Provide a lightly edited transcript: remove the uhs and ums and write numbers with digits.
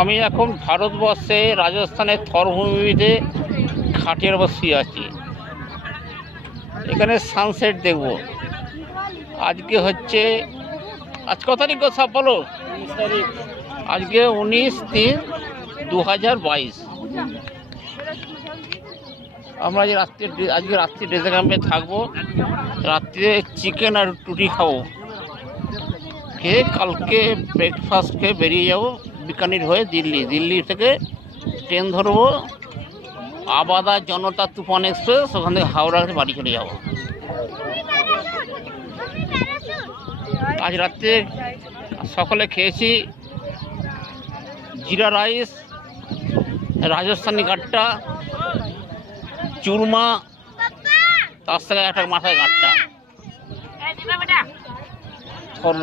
আমি এখন ভারতবর্ষে রাজস্থানের থরভূমিতে খাটের উপর শুয়ে আছি। এখানে সানসেট দেখব। আজকে হচ্ছে আজ কত তারিখ সব বলো? আজকে 19/3/2022। আমরা আজকে রাত্রি ডেজে ক্যাম্পে থাকবো। রাত্রে চিকেন আর রুটি খাবো, খেয়ে কালকে ব্রেকফাস্ট খেয়ে বেরিয়ে যাবো বিকানির হয়ে দিল্লি থেকে ট্রেন ধরবো আবাদা জনতা তুফান এক্সপ্রেস, ওখান থেকে হাওড়া বাড়ি চলে যাব। আজ রাত্রে সকালে খেয়েছি জিরা রাইস, রাজস্থানি গাট্টা, চুরমা, তার সাথে একটা মাথায় গাট্টা। ধর্ম